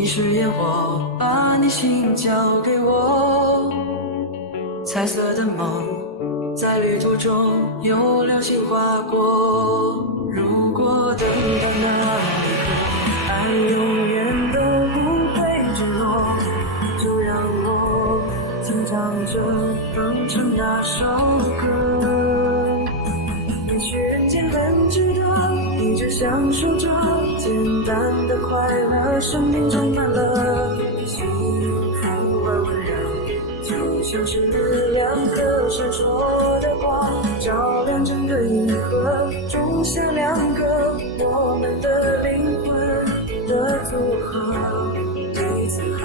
你是烟火，把你心交给我。彩色的梦，在旅途中有流星划过。如果等到那一刻，爱永远都不会坠落，就让我轻唱着哼唱那首歌。也许人间很值得，一直享受着简单的快乐，生命充满了幸福而温柔，就像是两颗闪烁的光，照亮整个银河，种下两个我们的灵魂的组合，彼此还